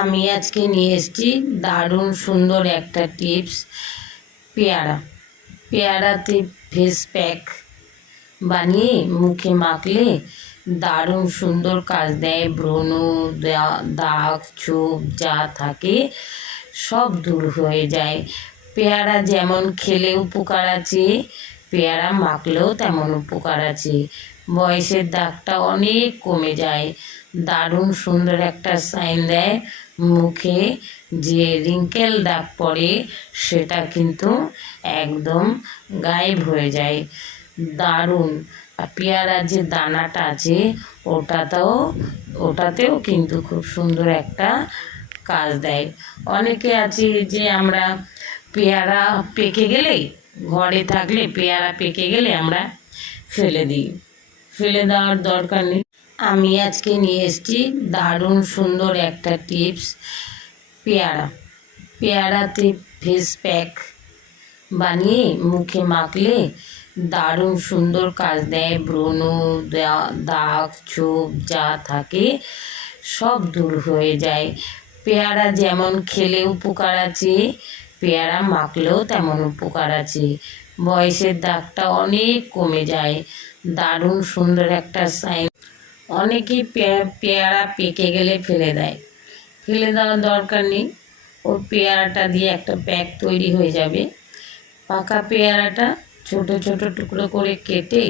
আমি আজকে নিয়ে এসেছি দারুণ সুন্দর একটা টিপস, পেয়ারা। পেয়ারাতে ফেস প্যাক বানিয়ে মুখে মাখলে দারুণ সুন্দর কাজ দেয়, ব্রণ দাগ ছোপ যা থাকে সব দূর হয়ে যায়। পেয়ারা যেমন খেলে উপকার আছে, পেয়ারা মাখলেও তেমন উপকার আছে। বয়সের দাগটা অনেক কমে যায়। দারুণ সুন্দর একটা সাইন দেয় মুখে যে রিঙ্কেল দাগ পড়ে সেটা কিন্তু একদম গায়েব হয়ে যায়। দারুণ। পেয়ারার যে দানাটা আছে, ওটাতেও ওটাতেও কিন্তু খুব সুন্দর একটা কাজ দেয়। অনেকে আছে যে আমরা পেয়ারা পেকে গেলে, ঘরে থাকলে পেয়ারা পেকে গেলে আমরা ফেলে দিই। ফেলে দেওয়ার দরকার নেই। আমি আজকে নিয়ে এসেছি দারুণ সুন্দর একটা টিপস, পেয়ারা। পেয়ারাতে ফেস প্যাক বানিয়ে মুখে মাখলে দারুণ সুন্দর কাজ দেয়, ব্রণ দাগ, ছোপ যা থাকে সব দূর হয়ে যায়। পেয়ারা যেমন খেলে উপকার আছে, পেয়ারা মাখলেও তেমন উপকার আছে। বয়সের দাগটা অনেক কমে যায়। দারুণ সুন্দর একটা সাইন অনেকেই পেয়ারা পেকে গেলে ফেলে দেয়। ফেলে দেওয়ার দরকার নেই। ও পেয়ারাটা দিয়ে একটা প্যাক তৈরি হয়ে যাবে। পাকা পেয়ারাটা ছোট ছোট টুকরো করে কেটে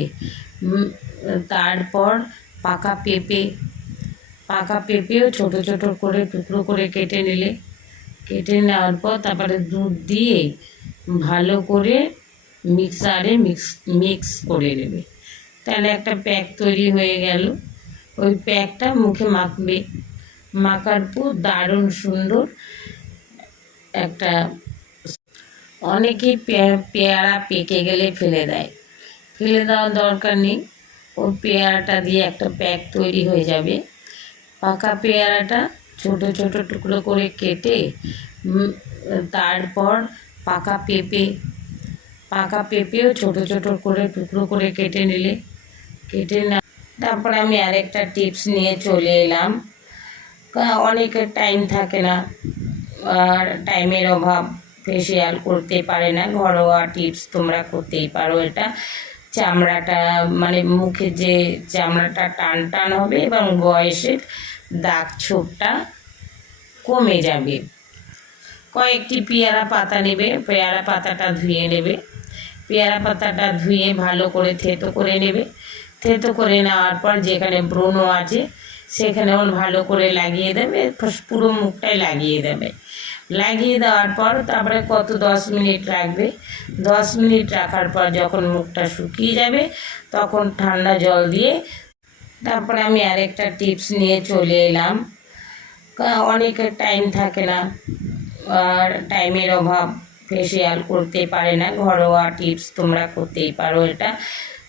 তারপর পাকা পেঁপে, পাকা পেঁপেও ছোট ছোট করে টুকরো করে কেটে নিলে। কেটে নেওয়ার পর তারপরে দুধ দিয়ে ভালো করে মিক্সারে মিক্স মিক্স করে নেবে। তাহলে একটা প্যাক তৈরি হয়ে গেল। ওই প্যাকটা মুখে মাখবে। মাখার পর দারুণ সুন্দর একটা অনেকেই পেয়ারা পেকে গেলে ফেলে দেয়। ফেলে দেওয়ার দরকার নেই। ও পেয়ারাটা দিয়ে একটা প্যাক তৈরি হয়ে যাবে। পাকা পেয়ারাটা ছোট ছোট টুকরো করে কেটে তারপর পাকা পেঁপে, পাকা পেঁপেও ছোট ছোট করে টুকরো করে কেটে নিলে, কেটে না তারপরে আমি আরেকটা টিপস নিয়ে চলে এলাম। অনেকের টাইম থাকে না, আর টাইমের অভাব ফেসিয়াল করতে পারে না। ঘরোয়া টিপস তোমরা করতেই পারো এটা। চামড়াটা মানে মুখে যে চামড়াটা টান টান হবে এবং বয়সের দাগ ছোপটা কমে যাবে। কয়েকটি পেয়ারা পাতা নেবে, পেয়ারা পাতাটা ধুয়ে নেবে। পেয়ারা পাতাটা ধুয়ে ভালো করে থেতো করে নেবে। থেতো করে নেওয়ার পর যেখানে ব্রণ আছে, সেখানেও ভালো করে লাগিয়ে দেবে পুরো মুখটাই লাগিয়ে দেবে। লাগিয়ে দেওয়ার পর তারপরে কত দশ মিনিট রাখবে? দশ মিনিট রাখার পর যখন মুখটা শুকিয়ে যাবে, তখন ঠান্ডা জল দিয়ে তারপরে আমি আরেকটা টিপস নিয়ে চলে এলাম। কা- অনেকের টাইম থাকে না, আর টাইমের অভাব ফেসিয়াল করতে পারে না, ঘরোয়া টিপস তোমরা করতেই পারো এটা।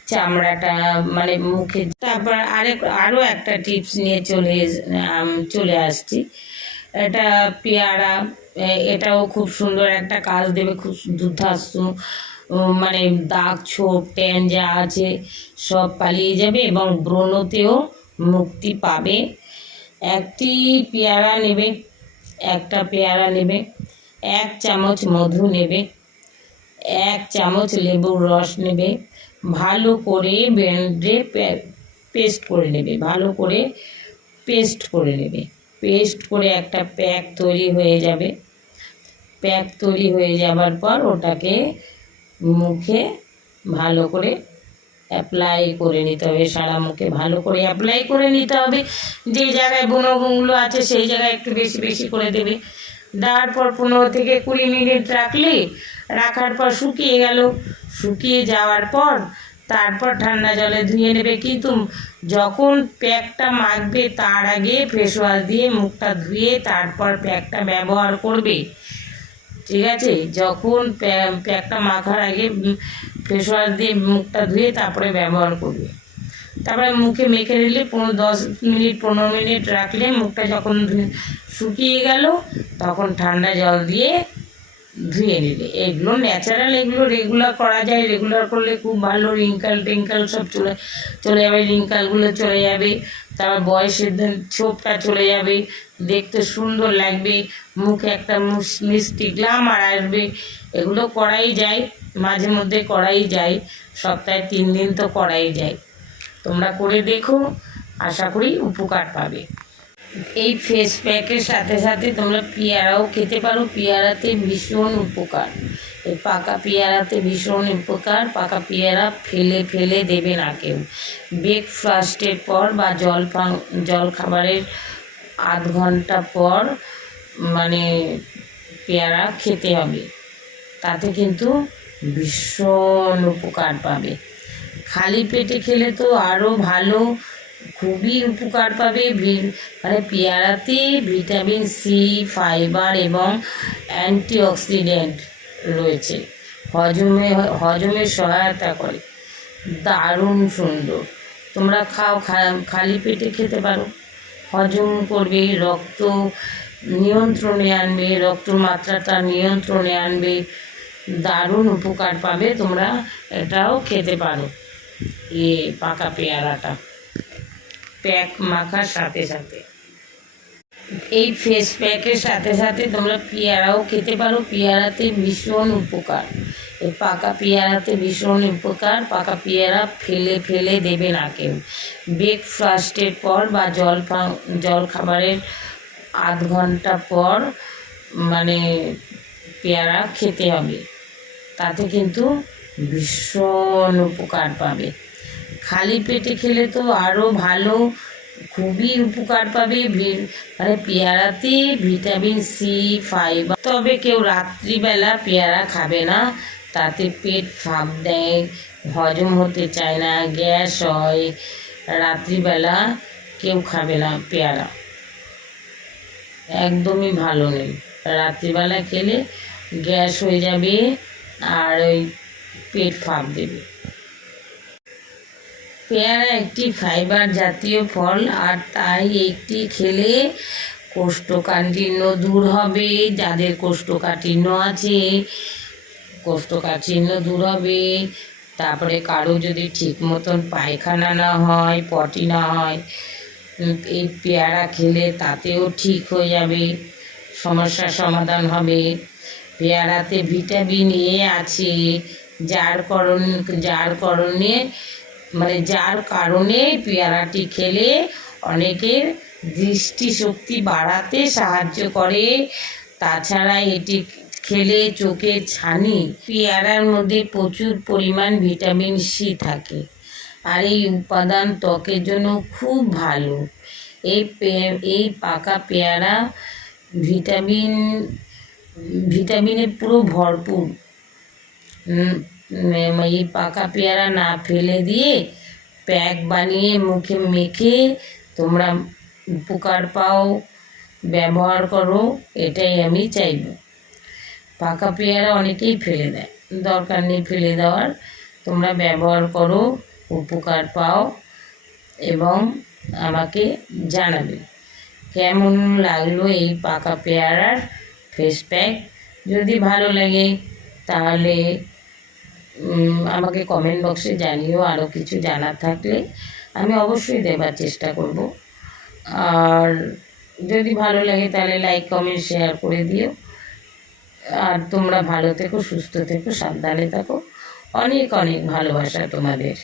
চামড়াটা মানে মুখে। তারপর আরেক আরও একটা টিপস নিয়ে চলে চলে আসছি। এটা পেয়ারা এটাও খুব সুন্দর একটা কাজ দেবে খুব দুর্ধাস্ত উম, মানে দাগ ছোপ ট্যান যা আছে সব পালিয়ে যাবে এবং ব্রণতেও মুক্তি পাবে। একটি পেয়ারা নেবে একটা পেয়ারা নেবে এক চামচ মধু নেবে এক চামচ লেবুর রস নেবে ভালো করে ব্লেন্ডে পেস্ট করে নেবে। ভালো করে পেস্ট করে নেবে। পেস্ট করে একটা প্যাক তৈরি হয়ে যাবে। প্যাক তৈরি হয়ে যাবার পর ওটাকে মুখে ভালো করে অ্যাপ্লাই করে নিতে হবে। সারা মুখে ভালো করে অ্যাপ্লাই করে নিতে হবে। যে জায়গায় বনগুলো আছে সেই জায়গায় একটু বেশি বেশি করে দেবে। দেওয়ার পর পনেরো থেকে কুড়ি মিনিট রাখলে রাখার পর শুকিয়ে গেল। শুকিয়ে যাওয়ার পর তারপর ঠান্ডা জলে ধুয়ে নেবে। কিন্তু যখন প্যাকটা মাখবে, তার আগে ফেস ওয়াশ দিয়ে মুখটা ধুয়ে তারপর প্যাকটা ব্যবহার করবে। ঠিক আছে? যখন প্যাকটা মাখার আগে ফেস ওয়াশ দিয়ে মুখটা ধুয়ে তারপরে ব্যবহার করবে। তারপরে মুখে মেখে নিলে পনেরো, দশ মিনিট, পনেরো মিনিট রাখলে মুখটা যখন শুকিয়ে গেল, তখন ঠান্ডা জল দিয়ে ধুয়ে নিলে। এগুলো ন্যাচারাল এগুলো রেগুলার করা যায়। রেগুলার করলে খুব ভালো রিঙ্কাল টিঙ্কাল সব চলে চলে যাবে রিঙ্কালগুলো চলে যাবে। তারপর বয়সের ছোপটা চলে যাবে। দেখতে সুন্দর লাগবে। মুখে একটা মিষ্টি গ্লামার আসবে। এগুলো করাই যায়। মাঝে মধ্যে করাই যায়। সপ্তাহে তিন দিন তো করাই যায়। তোমরা করে দেখো, আশা করি উপকার পাবে। এই ফেস প্যাকের সাথে সাথে তোমরা পেয়ারাও খেতে পারো, পেয়ারাতে ভীষণ উপকার। এই পাকা পেয়ারাতে ভীষণ উপকার, পাকা পেয়ারা ফেলে ফেলে দেবে না কেউ। ব্রেকফাস্টের পর বা জল জল খাবারের আধ ঘণ্টা পর মানে পেয়ারা খেতে হবে। তাতে কিন্তু ভীষণ উপকার পাবে। খালি পেটে খেলে তো আরও ভালো। খুবই উপকার পাবে মানে পেয়ারাতে ভিটামিন সি, ফাইবার এবং অ্যান্টিঅক্সিডেন্ট রয়েছে। হজমে হজমে সহায়তা করে। দারুণ সুন্দর। তোমরা খাও, খালি পেটে খেতে পারো। হজম করবে, রক্ত নিয়ন্ত্রণে আনবে, রক্ত মাত্রাটা নিয়ন্ত্রণে আনবে। দারুণ উপকার পাবে, তোমরা এটাও খেতে পারো। এ পাকা পেয়ারাটা। প্যাক মাখার সাথে সাথে। এই ফেস প্যাকের সাথে সাথে তোমরা পেয়ারাও খেতে পারো। পেয়ারাতে ভীষণ উপকার। এই পাকা পেয়ারাতে ভীষণ উপকার। পাকা পেয়ারা ফেলে ফেলে দেবে না কেউ। ব্রেকফাস্টের পর বা জল জল খাবারের আধ ঘণ্টা পর মানে পেয়ারা খেতে হবে। তাতে কিন্তু ভীষণ উপকার পাবে। খালি পেটে খেলে তো আরও ভালো। খুবই উপকার পাবে মানে পেয়ারাতে ভিটামিন সি ফাইবার তবে কেউ রাত্রিবেলা পেয়ারা খাবে না। তাতে পেট ফাঁপ দেয়, হজম হতে চায় না, গ্যাস হয়। রাত্রিবেলা কেউ খাবে না পেয়ারা। একদমই ভালো নেই। রাত্রিবেলা খেলে গ্যাস হয়ে যাবে আর ওই পেট ফাঁপ দেবে। পেয়ারা একটি ফাইবার জাতীয় ফল, আর তাই একটি খেলে কোষ্ঠকাঠিন্য দূর হবে। যাদের কোষ্ঠকাঠিন্য আছে, কোষ্ঠকাঠিন্য দূর হবে। তারপরে কারও যদি ঠিক মতন পায়খানা না হয়, পটি না হয় এই পেয়ারা খেলে তাতেও ঠিক হয়ে যাবে, সমস্যার সমাধান হবে। পেয়ারাতে ভিটামিন এ আছে, যার করণ, যার কারণে মানে যার কারণে পেয়ারাটি খেলে অনেকের দৃষ্টিশক্তি বাড়াতে সাহায্য করে। তাছাড়া এটি খেলে চোখে ছানি। পেয়ারার মধ্যে প্রচুর পরিমাণ ভিটামিন সি থাকে আর এই উপাদান ত্বকের জন্য খুব ভালো। এই এই পাকা পেয়ারা ভিটামিন ভিটামিনে পুরো ভরপুর। এই পাকা পেয়ারা না ফেলে দিয়ে প্যাক বানিয়ে মুখে মেখে তোমরা উপকার পাও, ব্যবহার করো, এটাই আমি চাইব। পাকা পেয়ারা অনেকেই ফেলে দেয়। দরকার নেই ফেলে দেওয়ার। তোমরা ব্যবহার করো, উপকার পাও এবং আমাকে জানাবে। কেমন লাগল এই পাকা পেয়ারার ফেস প্যাক যদি ভালো লাগে তাহলে আমাকে কমেন্ট বক্সে জানিও আরও কিছু জানার থাকলে আমি অবশ্যই দেবার চেষ্টা করব। আর যদি ভালো লাগে তাহলে লাইক কমেন্ট শেয়ার করে দিও। আর তোমরা ভালো থেকো, সুস্থ থেকো, সাবধানে থাকো। অনেক অনেক ভালোবাসা তোমাদের।